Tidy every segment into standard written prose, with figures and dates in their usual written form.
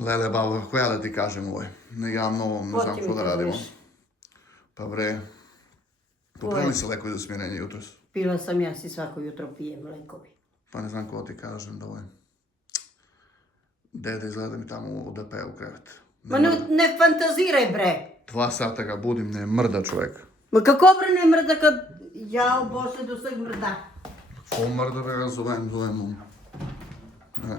Lele, babo, kako ja da ti kažem ovoj? Ja mnogo ne znam što da radimo. Pa bre, poprili se lekovi za smirenje jutros? Pila sam, ja si svako jutro pijem lekovi. Pa ne znam ko ti kažem da ovaj... Dede izgleda mi tamo u DP u krevet. Ma ne fantaziraj bre. 2 sata ga budim, ne mrda čovjek. Ma kako bre ne mrda kad... Jao Bože, do sveg mrda. Ko mrda bre, zovem. Ne.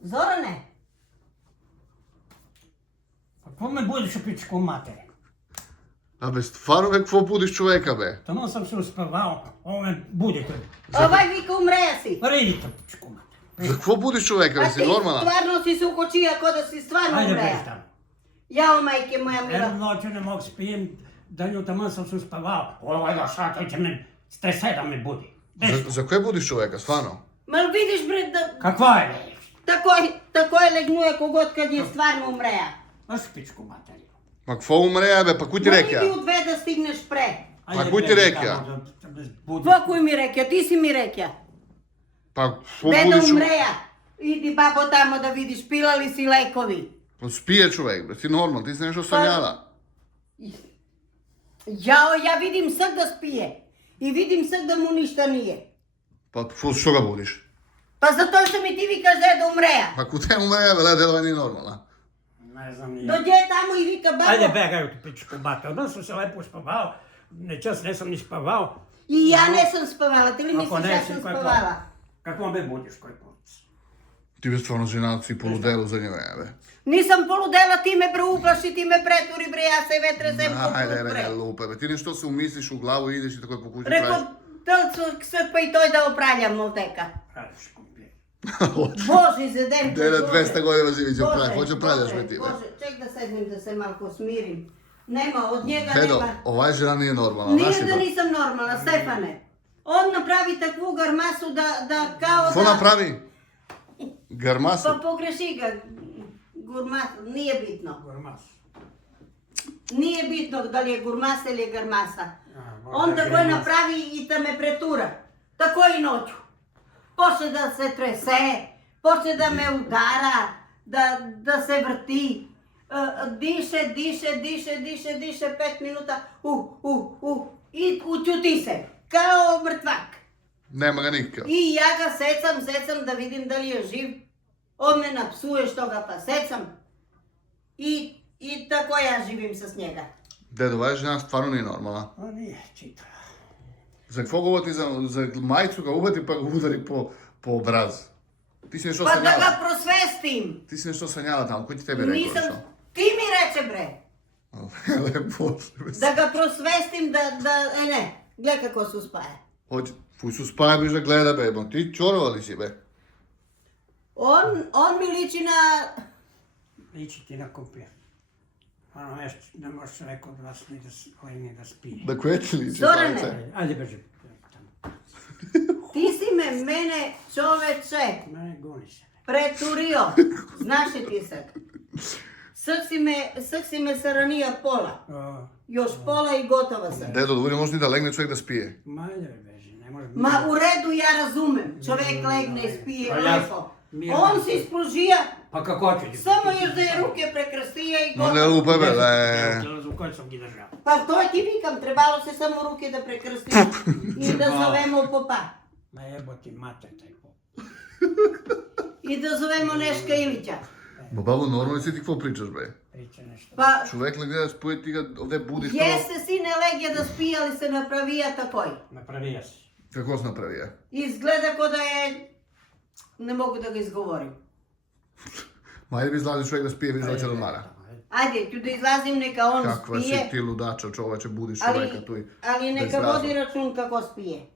Zorane? Pa ko me budiš u pičku mater? A be, stvarno kako budiš čovjeka be? Tamo sam se uspavao, ovo me budite. Ovaj vika umreja si. Pa idite u pičku mater. Kako budiš čovjeka, A be, ti si normalna? stvarno si se ukočija ko da si stvarno Ajde umreja. bez tamo. Jao majke moja Jednu mila. noću ne mogu spijem, danju tamo sam se uspavao. Ovo je došao, to će me strese da me budi. Za koje budiš čovjeka, stvarno? Ma vidiš bre da... Kakva je? Tako je legnuje kogod kad je stvarno umreja. Znaš pičku materiju. Ma kvo umreja be, pa ku ti Ma rekja? idi u 2 da stigneš pre. Pa ko ti rekja? Kako mi rekja? Ti si mi rekja. Pa kvo Beda budiš... umreja. Idi babo tamo da vidiš, pila li si lekovi. Pa spije čovjek, bre, ti normalno, ti si nešto sanjala. Jao, ja vidim sad da spije. I vidim sad da mu ništa nije. Pa što ga budiš? Pa zato što mi ti vikaš da je da umreja. Pa ku te umreja, be, delo nije normalna. Ne znam nije. Dođe tamo i vika babo. Ajde begaj tu pičku mater. Odmah sam se lepo uspavao. Nečas nisam ni spavao. I ja nesam spavala, ti li Ako misliš ja sam spavala? Kako me budiš koji put? Ti bi stvarno ženac i poludelu za njega, be. Nisam poludela, ti me bre uplaši, ti me preturi bre, ja se vetre zem po Ajde, put be, bre. ne lupe, be. Ti nešto se umisliš u glavu i ideš i tako je po kući Rekao, praviš. sad pa i toj da opraljam molteka. Radiš komplet. Bože, zedem te, Deda Bože. 200 godina živi će Bože, pravi, hoće pravljaš Bože, me ti, be. Bože, ček da sednem da se malko smirim. Nema, od njega Bedo, nema. ovaj žena nije normalna, znaš Nije ti da to? nisam normalna, Stefane. On napravi takvu garmasu da kao Ko da... napravi? Garmasu? Pa pogreši ga. Gurmas, nije bitno. Gormas. Nije bitno da li je gurmasa ili je garmasa. možda On je tako grimas. napravi i da me pretura. Tako i noću. Počne da se trese, počne da me udara, da se vrti. Diše 5 minuta, i ućuti se, kao mrtvak. Nema ga nikakav. I ja ga secam da vidim da li je živ. On me napsuje što ga pa secam. I tako ja živim sa s njega. Dedo, ovaj žena stvarno nije normalna. On nije čita. Za kvo govori za majicu ga uhvati pa ga udari po obraz. Ti si nešto Pa da sanjala. ga prosvestim. Ti si nešto sanjala tamo, ko ti tebi rekao Nisam, nešto? ti mi reče bre. Lepo. Da ga prosvestim ne, gle kako se uspaja. Hoće, fuj su spaja biš da gleda bebo, ti čorovali si be. On mi liči na... Liči ti na komplet. Ono nešto, ne možeš neko od vas ni da spije. Da koje ti liči? Zorane. Slavice? Ajde beži. Ti si mene čoveče Ne, goni se. preturio. Znaš li ti sad? Srk si me saranija pola. Još pola i gotova sam. Dedo, dovoljno možda i da legne čovjek da spije. Ma ajde beži, ne može... Ma u redu ja razumem. Čovjek legne i spije Pa ja- lepo. mirno On se- si ispružija, Pa kako ću ti? samo još da je ruke prekrstija i No ne gotovo. lupe be, le. U kojoj sam ti držao? Pa to ti vikam, trebalo se samo ruke da prekrstim i da zovemo popa. Ma jebo ti mater taj pop. I da zovemo Neška Ilića. Bo babo, normalno si ti kvo pričaš be. Priča nešto. Pa Čovjek legne da spuje, ti ga ovdje budiš kao... jeste sine legje da spije, ali se napravija takoj. Napravija si. Kako se napravija? Izgleda ko da je... Ne mogu da ga izgovorim. Ma ajde bi izlazi čovjek da spije, vidiš da će odmara. Ajde, ću da izlazim, neka on Kakva si spije, ti ludača čoveče, budiš ali, čovjeka tu i... ali bez neka razloga. vodi račun kako spije.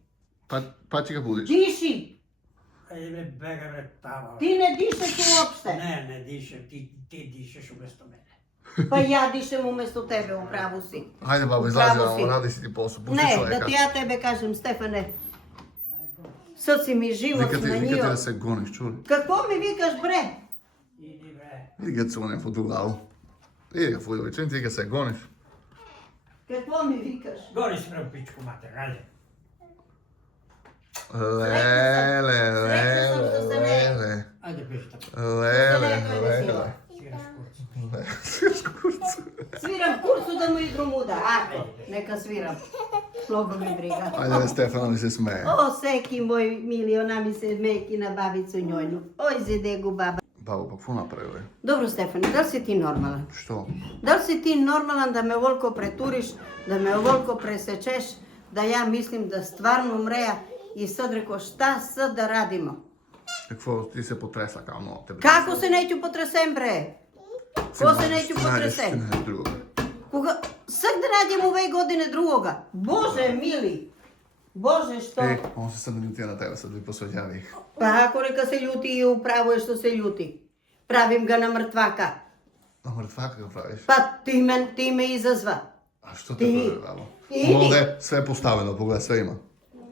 Pa ti ga budiš. Diši! Ajde bre, bega bre, tamo. Ti ne dišeš uopšte. Ne dišem, ti dišeš umjesto mene. Pa ja dišem umjesto tebe, u pravu si. Ajde babo, U izlazi, pravu si. radi si ti posao, pusti Ne, čovjeka. da ti ja tebe kažem, Stefane, sad si mi život Nikad ti smanjio. da se goniš, čuli? Kako mi vikaš bre? Idi bre. Idi ga cunem po tu glavu. Idi ga fujovi, čim ti ga se goniš. Kako mi vikaš? Gori se bre u pičku mater, ajde. Le. neka sviram. Mnogo mi briga. Ajde, Stefana mi se smeje. O, seki moj mili, ona mi se meki na babicu njojnu. Oj, zidegu baba. Babo, pa puno napravili. Dobro, Stefane, da li si ti normalan? Što? Da li si ti normalan da me ovoliko preturiš, da me ovoliko presečeš, da ja mislim da stvarno umreja i sad reko šta sad da radimo? Какво ти се потреса kao много тебе? Kako se neću potresem, bre? Ko se neću potresem? Nađeš drugoga. Koga? Sad da nađem ove godine drugoga. Bože mili. Bože što? On se sad ljutio na tebe, sad bi posvađali ih. Pa ako neka se ljuti i upravo je što se ljuti. Pravim ga na mrtvaka. A mrtvaka ga praviš? Pa ti me izazva. A što te Ti. pravi, babo? Ti. Ovdje sve je postavljeno, pogledaj, sve ima.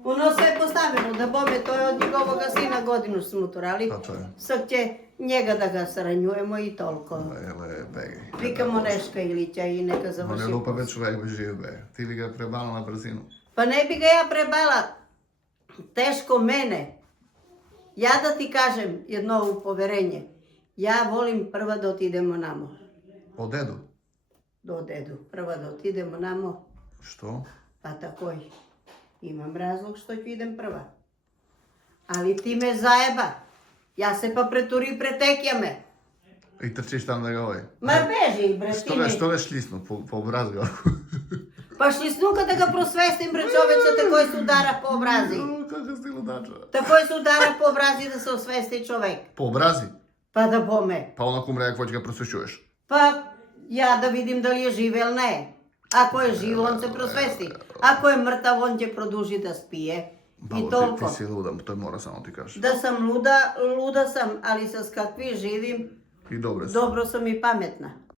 Ono sve je postavljeno, da bome, to je od njegovoga sina godinu smutorali. Pa to je. Sad će njega da ga saranjujemo i toliko. Lele, begi. Vikamo Neška Ilića i neka On je završi. lupa već čovjek bi živ, be. Ti bi ga prebala na brzinu. Pa ne bi ga ja prebala. Teško mene. Ja da ti kažem jedno upoverenje. Ja volim prva da otidemo namo. O dedu? Do dedu. Prva da otidemo namo. Što? Pa takoj. Imam razlog što ću idem prva. Ali ti me zajeba. Ja se pa preturi i pretekja me. I trčiš tam da ga ovaj. Ma beži, bre, ti mi. Što ga šlisnu po obrazu? Pa šlisnuka da ga prosvestim, bre, čoveče, takoj se udara po obrazi. Kako si ludača? Takoj se udara po obrazi da se osvesti čovek. Po obrazi? Pa da bome. Pa onako umre, ako ga prosvećuješ. Pa ja da vidim da li je živ ili ne. Ako je živ, on se prosvesti. Ako je mrtav, on će produži da spije. I Babo, toliko. ti si luda, to je mora samo ti kažeš. Da sam luda sam, ali sa s kakvi živim, I dobro si. dobro sam i pametna.